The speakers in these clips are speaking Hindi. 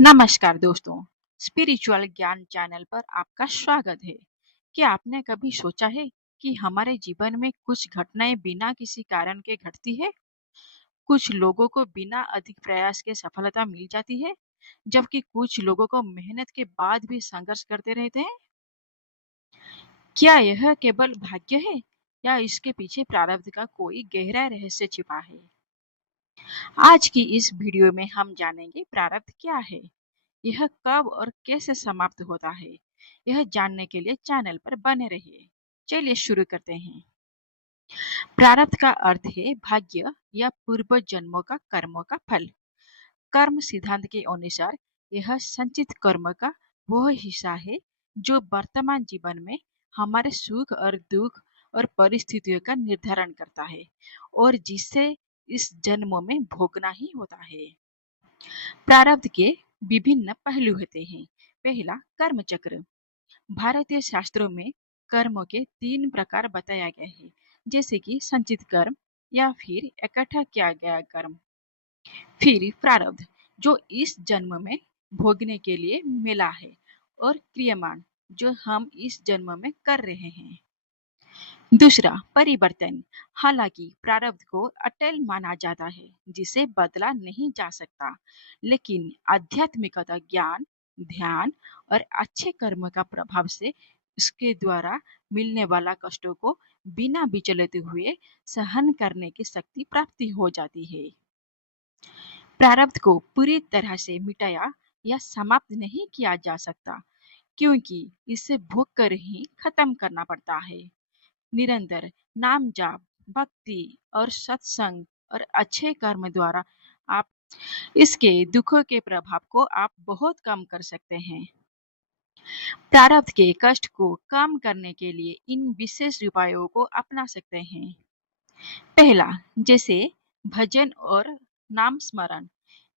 नमस्कार दोस्तों, स्पिरिचुअल ज्ञान चैनल पर आपका स्वागत है। क्या आपने कभी सोचा है कि हमारे जीवन में कुछ घटनाएं बिना किसी कारण के घटती है? कुछ लोगों को बिना अधिक प्रयास के सफलता मिल जाती है, जबकि कुछ लोगों को मेहनत के बाद भी संघर्ष करते रहते हैं। क्या यह केवल भाग्य है या इसके पीछे प्रारब्ध का कोई गहरा रहस्य छिपा है? आज की इस वीडियो में हम जानेंगे प्रारब्ध क्या है, यह कब और कैसे समाप्त होता है। यह जानने के लिए चैनल पर बने रहिए। चलिए शुरू करते हैं। प्रारब्ध का अर्थ है भाग्य या पूर्व जन्मों का कर्मों का फल। कर्म सिद्धांत के अनुसार यह संचित कर्म का वह हिस्सा है जो वर्तमान जीवन में हमारे सुख और दुख और परिस्थितियों का निर्धारण करता है और जिसे इस जन्मों में भोगना ही होता है। प्रारब्ध के विभिन्न पहलू होते हैं। पहला, कर्म चक्र। भारतीय शास्त्रों में कर्मों के 3 प्रकार बताया गया है, जैसे कि संचित कर्म या फिर इकट्ठा किया गया कर्म। फिर प्रारब्ध, जो इस जन्म में भोगने के लिए मिला है, और क्रियमान, जो हम इस जन्म में कर रहे हैं। दूसरा, परिवर्तन। हालांकि प्रारब्ध को अटल माना जाता है जिसे बदला नहीं जा सकता, लेकिन आध्यात्मिकता, ज्ञान, ध्यान और अच्छे कर्म का प्रभाव से उसके द्वारा मिलने वाला कष्टों को बिना विचलित हुए सहन करने की शक्ति प्राप्ति हो जाती है। प्रारब्ध को पूरी तरह से मिटाया या समाप्त नहीं किया जा सकता, क्योंकि इसे भोग कर ही खत्म करना पड़ता है। निरंतर नाम जाप, भक्ति और सत्संग और अच्छे कर्म द्वारा आप इसके दुखों के प्रभाव को आप बहुत कम कर सकते हैं। प्रारब्ध के कष्ट को कम करने के लिए इन विशेष उपायों को अपना सकते हैं। पहला, जैसे भजन और नाम स्मरण।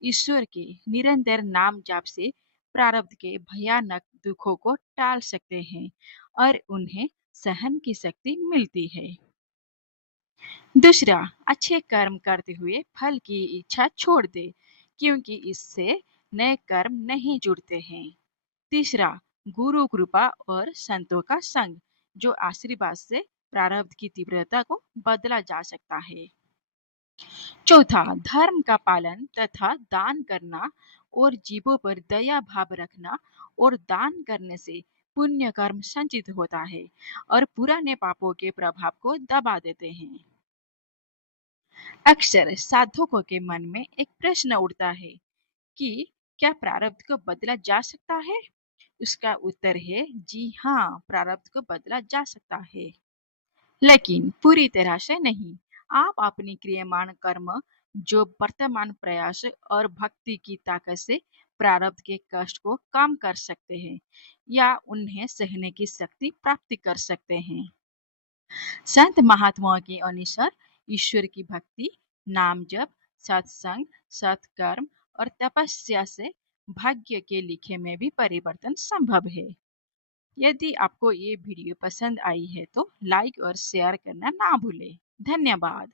ईश्वर के निरंतर नाम जाप से प्रारब्ध के भयानक दुखों को टाल सकते हैं और उन्हें सहन की शक्ति मिलती है। दूसरा, अच्छे कर्म करते हुए फल की इच्छा छोड़ दे, क्योंकि इससे नए कर्म नहीं जुड़ते हैं। तीसरा, गुरु कृपा और संतों का संग, जो आशीर्वाद से प्रारब्ध की तीव्रता को बदला जा सकता है। चौथा, धर्म का पालन तथा दान करना और जीवों पर दया भाव रखना, और दान करने से पुण्य कर्म संचित होता है और पुराने पापों के प्रभाव को दबा देते हैं। अक्सर साधकों के मन में एक प्रश्न उठता है कि क्या प्रारब्ध को बदला जा सकता है? उसका उत्तर है जी हाँ, प्रारब्ध को बदला जा सकता है, लेकिन पूरी तरह से नहीं। आप अपनी क्रियमान कर्म, जो वर्तमान प्रयास और भक्ति की ताकत से प्रारब्ध के कष्ट को कम कर सकते हैं या उन्हें सहने की शक्ति प्राप्त कर सकते हैं। संत महात्माओं के अनुसार ईश्वर की भक्ति, नाम जप, सत्संग, सत्कर्म और तपस्या से भाग्य के लिखे में भी परिवर्तन संभव है। यदि आपको ये वीडियो पसंद आई है तो लाइक और शेयर करना ना भूलें। धन्यवाद।